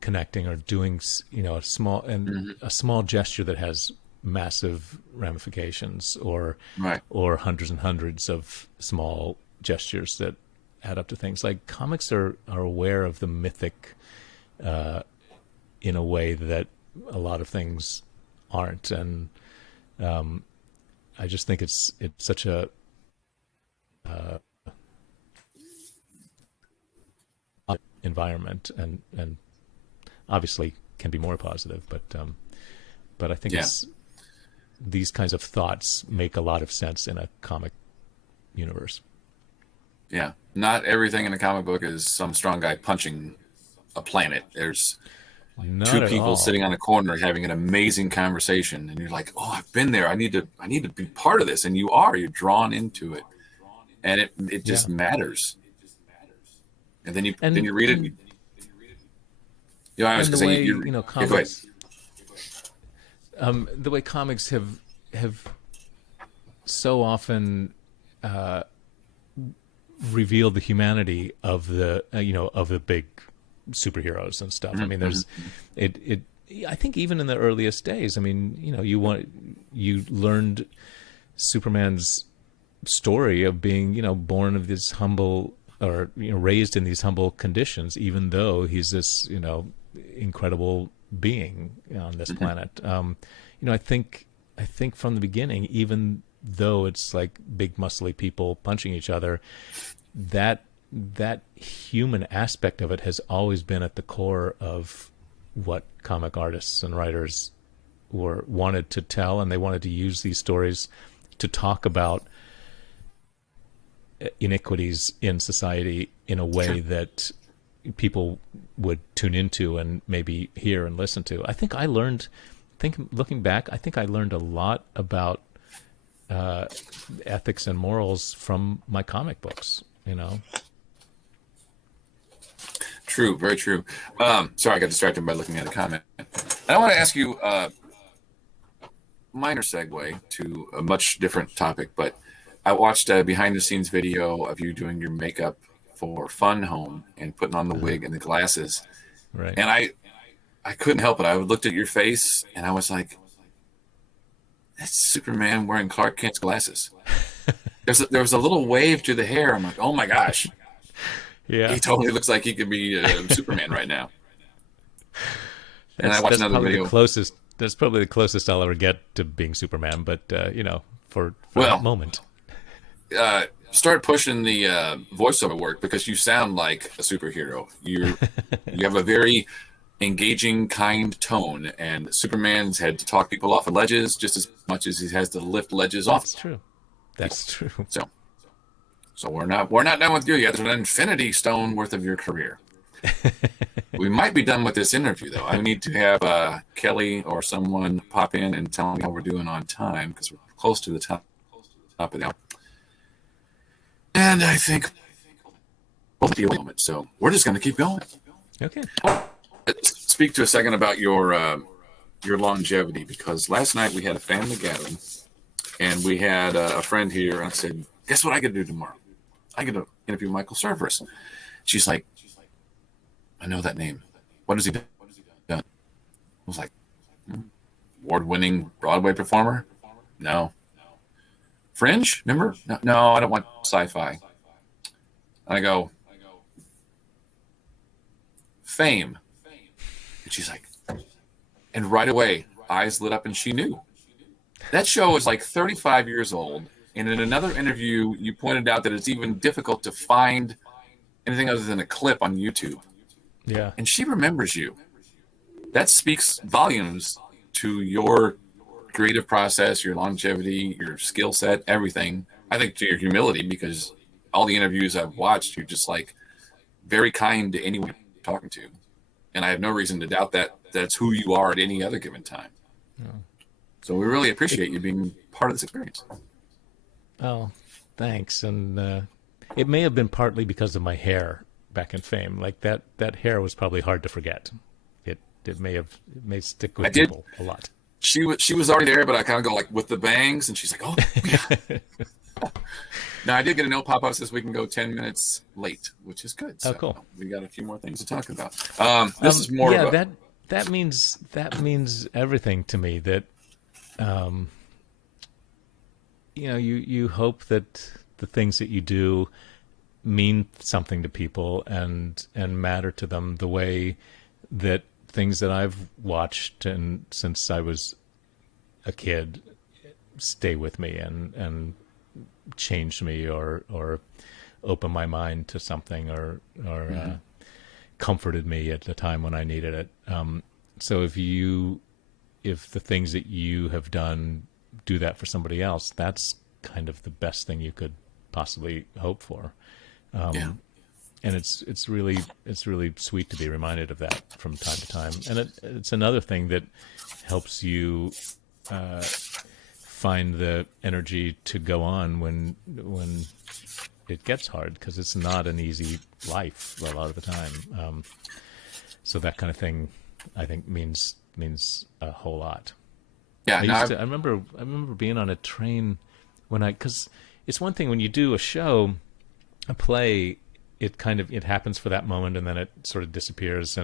connecting or doing, a small gesture that has massive ramifications, or Right. hundreds and hundreds of small gestures that add up to things. Like comics are aware of the mythic in a way that a lot of things aren't, and I just think it's such a environment, and obviously can be more positive, but I think Yeah. it's these kinds of thoughts make a lot of sense in a comic universe. Yeah. Not everything in a comic book is some strong guy punching a planet. There's two Not at people all. sitting on a corner having an amazing conversation, and you're like, oh, I've been there. I need to be part of this. And you're drawn into it. And it Yeah, just matters. And then and you read it. I was and the gonna say way yeah, go ahead. comics, the way comics have so often revealed the humanity of the of the big superheroes and stuff. I mean, Mm-hmm. there's it. I think even in the earliest days, I mean, you learned Superman's story of being, born of this humble, or raised in these humble conditions, even though he's this, incredible being on this planet. I think from the beginning, even though it's like big muscly people punching each other, that human aspect of it has always been at the core of what comic artists and writers wanted to tell, and they wanted to use these stories to talk about iniquities in society in a way that people would tune into and maybe hear and listen to. Looking back, I think I learned a lot about ethics and morals from my comic books. True, very true. Sorry, I got distracted by looking at a comment. I want to ask you a minor segue to a much different topic, but I watched a behind-the-scenes video of you doing your makeup for Fun Home and putting on the wig and the glasses, Right. and I couldn't help it. I looked at your face and I was like, "That's Superman wearing Clark Kent's glasses." There was a little wave to the hair. I'm like, "Oh my gosh, Yeah. he totally looks like he could be Superman right now." And I watched That's another probably video. the closest. That's probably the closest I'll ever get to being Superman. But for Well, that moment. Start pushing the voiceover work, because you sound like a superhero. You have a very engaging, kind tone, and Superman's had to talk people off of ledges just as much as he has to lift ledges off. That's true. That's true. So we're not done with you yet. There's an infinity stone worth of your career. We might be done with this interview, though. I need to have Kelly or someone pop in and tell me how we're doing on time, because we're close to the top of the hour. And I think we'll deal with it. So we're just going to keep going. Okay. Let's speak to a second about your longevity, because last night we had a family gathering, and we had a friend here, and I said, "Guess what I get to do tomorrow? I get to interview Michael Cerveris." She's like, "I know that name. What has he done?" I was like, "Award-winning Broadway performer? No. Fringe? Remember? No, I don't want sci-fi." I go, "Fame." And she's like, and right away, eyes lit up, and she knew. That show is like 35 years old. And in another interview, you pointed out that it's even difficult to find anything other than a clip on YouTube. Yeah. And she remembers you. That speaks volumes to your creative process, your longevity, your skill set, everything. I think to your humility, because all the interviews I've watched, you're just like very kind to anyone you're talking to. And I have no reason to doubt that that's who you are at any other given time. So we really appreciate you being part of this experience. Oh, thanks. And it may have been partly because of my hair back in Fame. Like that hair was probably hard to forget. It may stick with people a lot. She was already there, but I kind of go like with the bangs, and she's like, "Oh, yeah." Now, I did get a note pop up says we can go 10 minutes late, which is good. Oh, So cool. we got a few more things to talk about. This is more Yeah, of a that means everything to me. That um, you hope that the things that you do mean something to people and matter to them the way that things that I've watched and since I was a kid stay with me and change me or open my mind to something or comforted me at the time when I needed it. So if the things that you have done do that for somebody else, that's kind of the best thing you could possibly hope for. yeah. And it's really sweet to be reminded of that from time to time. And it's another thing that helps you find the energy to go on when it gets hard, because it's not an easy life a lot of the time. So that kind of thing, I think, means a whole lot. Yeah. I remember being on a train because it's one thing when you do a show, a play, it happens for that moment and then it sort of disappears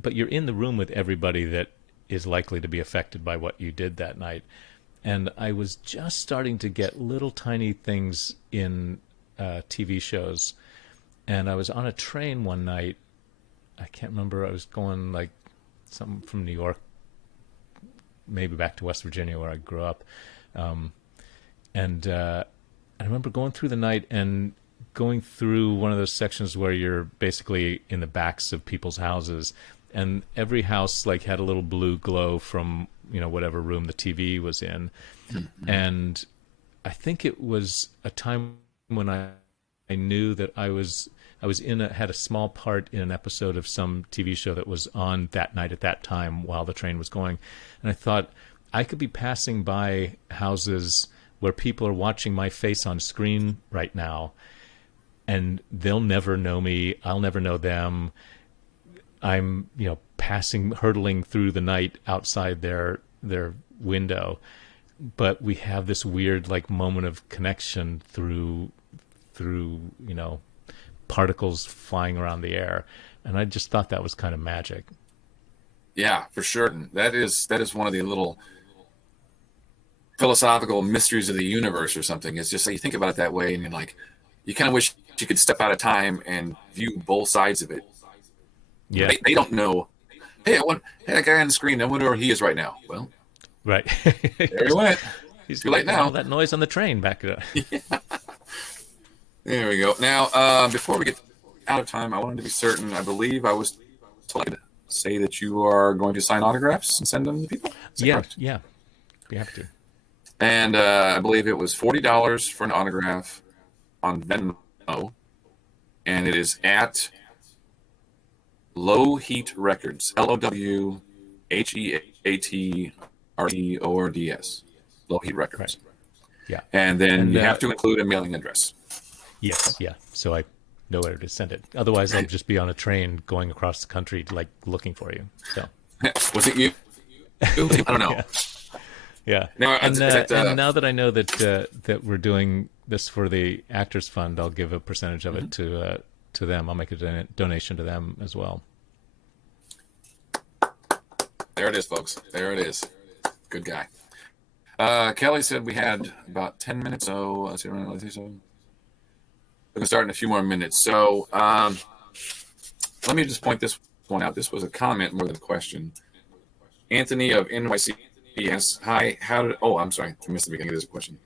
but you're in the room with everybody that is likely to be affected by what you did that night. And I was just starting to get little tiny things in TV shows, and I was on a train one night. I can't remember. I was going like something from New York, maybe back to West Virginia where I grew up, and I remember going through the night and going through one of those sections where you're basically in the backs of people's houses, and every house like had a little blue glow from whatever room the TV was in. And I think it was a time when I knew that I had a small part in an episode of some TV show that was on that night at that time while the train was going. And I thought I could be passing by houses where people are watching my face on screen right now, and they'll never know me. I'll never know them. I'm, hurtling through the night outside their window, but we have this weird like moment of connection through particles flying around the air, and I just thought that was kind of magic. Yeah, for sure. That is one of the little philosophical mysteries of the universe or something. It's just like you think about it that way, and you're like, you kind of wish you could step out of time and view both sides of it. Yeah, they don't know. Hey, that guy on the screen. I wonder where he is right now. Well, right. there he went. He's too late now. All that noise on the train back there. Yeah. There we go. Now, before we get out of time, I wanted to be certain. I believe I was told to say that you are going to sign autographs and send them to people. Yeah, yeah. Be happy to. And I believe it was $40 for an autograph on Venmo, and it is at Low Heat Records, LOWHEATREORDS, Low Heat Records. Right. Yeah. And then you have to include a mailing address. Yes, yeah. So I know where to send it. Otherwise, I'll just be on a train going across the country, like looking for you. So was it you? I don't know. Yeah. Now, and now that I know that that we're doing this for the Actors Fund, I'll give a percentage of it to them. I'll make a donation to them as well. There it is, folks. There it is. Good guy. Kelly said we had about 10 minutes, so let's see. We're going to start in a few more minutes. So let me just point this one out. This was a comment more than a question. Anthony of NYC asks, hi, I'm sorry. I missed the beginning of this question.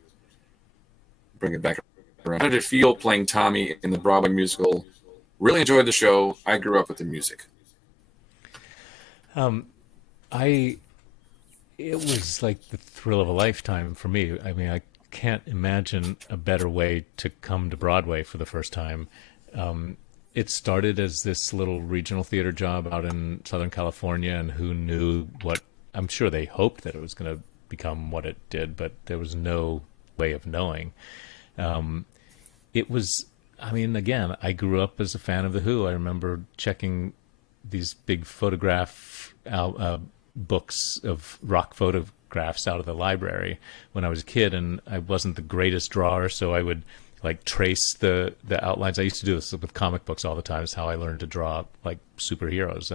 Bring it back around. How did it feel playing Tommy in the Broadway musical? Really enjoyed the show. I grew up with the music. It was like the thrill of a lifetime for me. I mean, I can't imagine a better way to come to Broadway for the first time. It started as this little regional theater job out in Southern California, and who knew what, I'm sure they hoped that it was going to become what it did, but there was no way of knowing. It was, I mean, again, I grew up as a fan of The Who. I remember checking these big photograph books of rock photographs photographs out of the library when I was a kid, and I wasn't the greatest drawer, so I would like trace the outlines. I used to do this with comic books all the time. It's how I learned to draw like superheroes,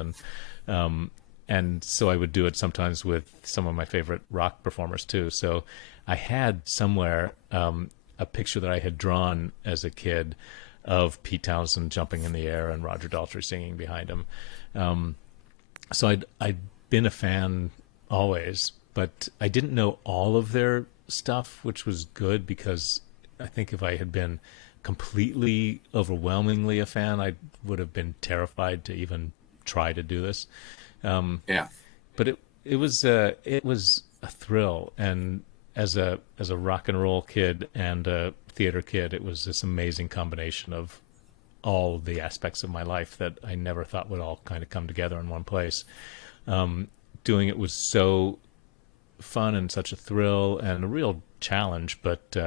and so I would do it sometimes with some of my favorite rock performers too. So I had somewhere a picture that I had drawn as a kid of Pete Townsend jumping in the air and Roger Daltrey singing behind him. So I'd been a fan always, but I didn't know all of their stuff, which was good, because I think if I had been completely overwhelmingly a fan, I would have been terrified to even try to do this. But it was a thrill, and as a rock and roll kid and a theater kid, it was this amazing combination of all the aspects of my life that I never thought would all kind of come together in one place. Doing it was so fun and such a thrill and a real challenge, but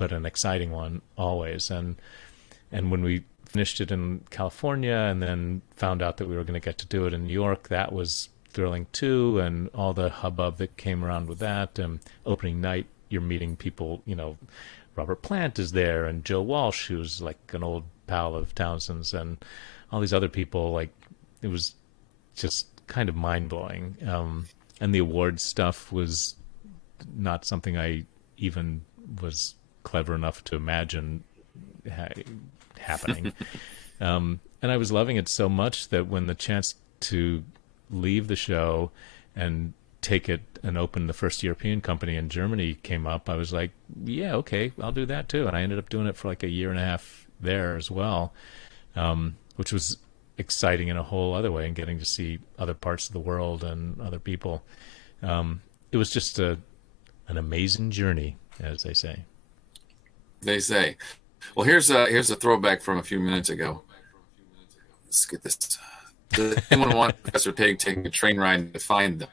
an exciting one always. And when we finished it in California and then found out that we were going to get to do it in New York, that was thrilling too, and all the hubbub that came around with that. Opening night, you're meeting people, Robert Plant is there, and Joe Walsh, who's like an old pal of Townsend's, and all these other people. Like, it was just kind of mind-blowing. And the awards stuff was not something I even was clever enough to imagine happening. And I was loving it so much that when the chance to leave the show and take it and open the first European company in Germany came up, I was like, yeah, okay, I'll do that too. And I ended up doing it for like a year and a half there as well, which was exciting in a whole other way, and getting to see other parts of the world and other people. It was just an amazing journey, as they say. They say. Well, here's a throwback from a few minutes ago. Let's get this. Does anyone want Professor Pig taking a train ride to find them?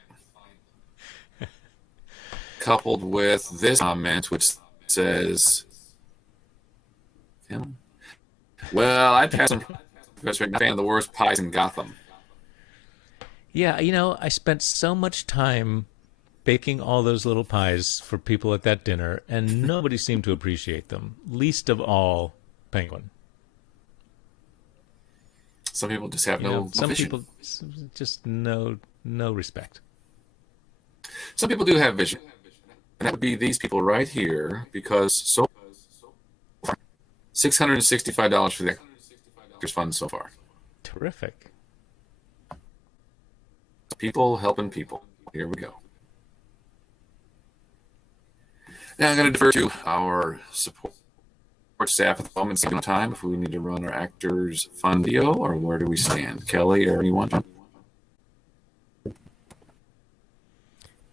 Coupled with this comment, which says, well, I passed some Professor Pig, fan of the worst pies in Gotham. Yeah, I spent so much time baking all those little pies for people at that dinner, and nobody seemed to appreciate them, least of all Penguin. Some people just have no some vision. People just no respect. Some people do have vision, and that would be these people right here, because so $665 for the Actors Fund so far. Terrific. People helping people. Here we go. Now I'm going to defer to our support staff at the moment, see time if we need to run our Actors Fund video, or where do we stand? Kelly or anyone?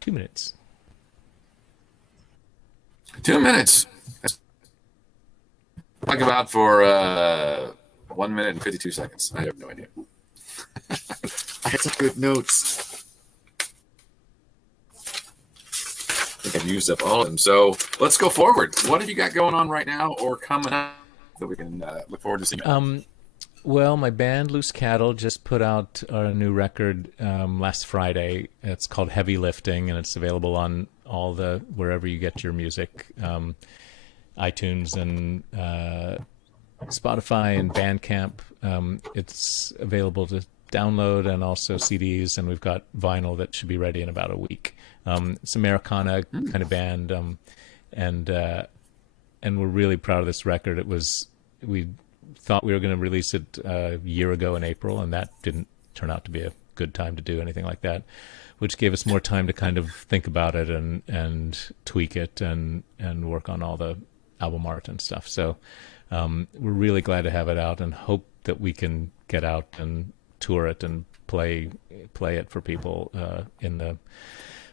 2 minutes. 2 minutes. Talk about for 1 minute and 52 seconds. I have no idea. I had some good notes. I think I've used up all of them. So let's go forward. What have you got going on right now or coming up that we can look forward to seeing? Well, my band Loose Cattle just put out our new record last Friday. It's called Heavy Lifting, and it's available on all the wherever you get your music, iTunes and Spotify and Bandcamp. It's available to download and also CDs, and we've got vinyl that should be ready in about a week. It's Americana kind of band, and we're really proud of this record. We thought we were going to release it a year ago in April, and that didn't turn out to be a good time to do anything like that, which gave us more time to kind of think about it and tweak it and work on all the album art and stuff. So we're really glad to have it out and hope that we can get out and tour it and play it for people in the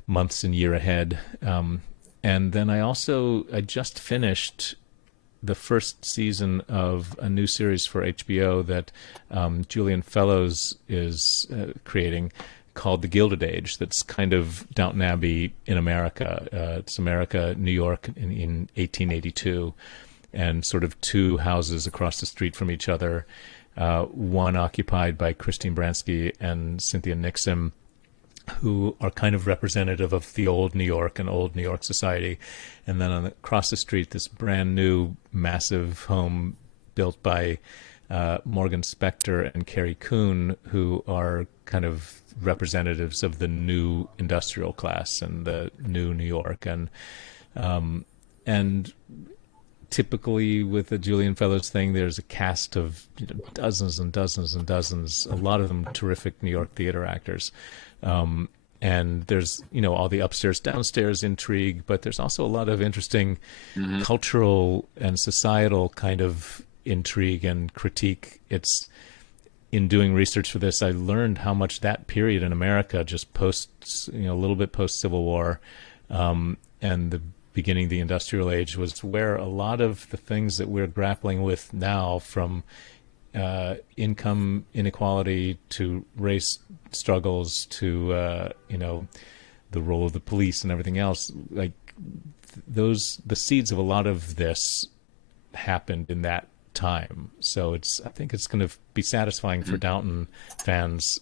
months and year ahead. And then I just finished the first season of a new series for HBO that Julian Fellows is creating called The Gilded Age. That's kind of Downton Abbey in America. It's America, New York in 1882, and sort of two houses across the street from each other, one occupied by Christine Baranski and Cynthia Nixon, who are kind of representative of the old New York and old New York society. And then across the street, this brand new massive home built by Morgan Spector and Carrie Coon, who are kind of representatives of the new industrial class and the new New York. And typically with the Julian Fellows thing, there's a cast of dozens and dozens and dozens, a lot of them terrific New York theater actors. And there's, all the upstairs, downstairs intrigue, but there's also a lot of interesting cultural and societal kind of intrigue and critique. It's in doing research for this, I learned how much that period in America, just post, a little bit post Civil War, and the beginning of the industrial age, was where a lot of the things that we're grappling with now, from income inequality to race struggles to the role of the police and everything else, like the seeds of a lot of this happened in that time. So I think it's going to be satisfying for Downton fans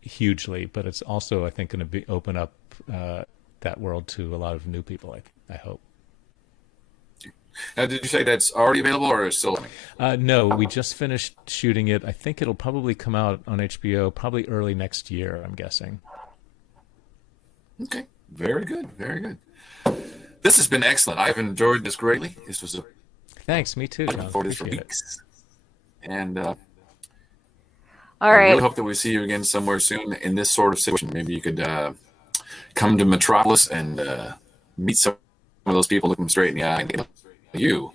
hugely, but it's also, I think, going to open up that world to a lot of new people, I hope. Now, did you say that's already available or is still? No, we just finished shooting it. I think it'll probably come out on HBO probably early next year, I'm guessing. Okay, very good, very good. This has been excellent. I've enjoyed this greatly. This was a Thanks, me too, John. for weeks. And All I right. really hope that we see you again somewhere soon in this sort of situation. Maybe you could come to Metropolis and meet some of those people, look them straight in the eye, and tell you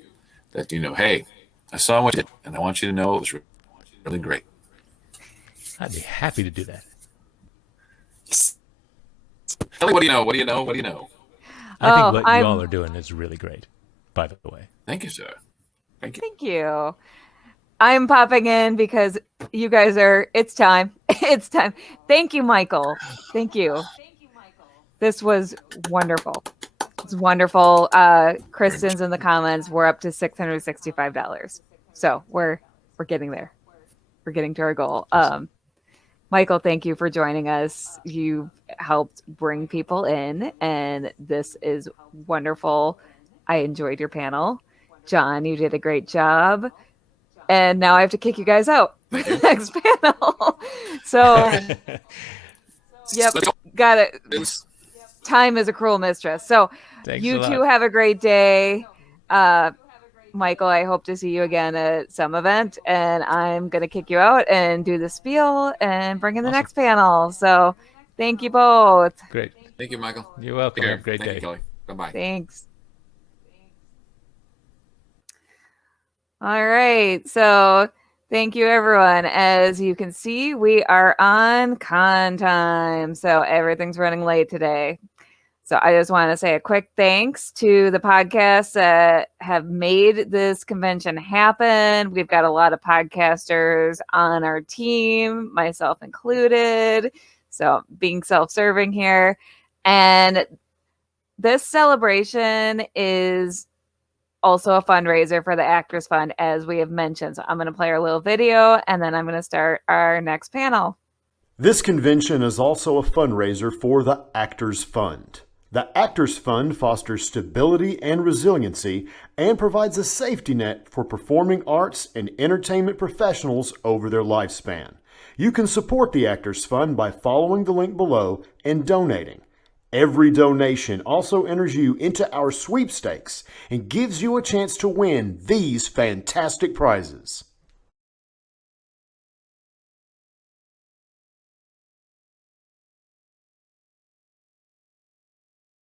that, hey, I saw what you did, and I want you to know it was really great. I'd be happy to do that. Tell me, what do you know? What do you know? What do you know? I think what you all are doing is really great, by the way. Thank you, sir. Thank you. Thank you. I'm popping in because you guys it's time. It's time. Thank you, Michael. Thank you. This was wonderful. It's wonderful. Kristen's in the comments. We're up to $665. So we're getting there. We're getting to our goal. Michael, thank you for joining us. You helped bring people in, and this is wonderful. I enjoyed your panel. John, you did a great job. And now I have to kick you guys out for the next panel. So, yep, got it. Time is a cruel mistress. So, Thanks you two have a great day. Michael, I hope to see you again at some event. And I'm going to kick you out and do the spiel and bring in the next panel. So, thank you both. Great. Thank you, Michael. You're welcome. Have a great Thank day. you, Kelly. Bye-bye. Thanks. All right. So thank you, everyone. As you can see, we are on con time. So everything's running late today. So I just want to say a quick thanks to the podcasts that have made this convention happen. We've got a lot of podcasters on our team, myself included. So being self-serving here. And this celebration is also a fundraiser for the Actors Fund, as we have mentioned. So I'm going to play our little video, and then I'm going to start our next panel. This convention is also a fundraiser for the Actors Fund. The Actors Fund fosters stability and resiliency and provides a safety net for performing arts and entertainment professionals over their lifespan. You can support the Actors Fund by following the link below and donating. Every donation also enters you into our sweepstakes and gives you a chance to win these fantastic prizes.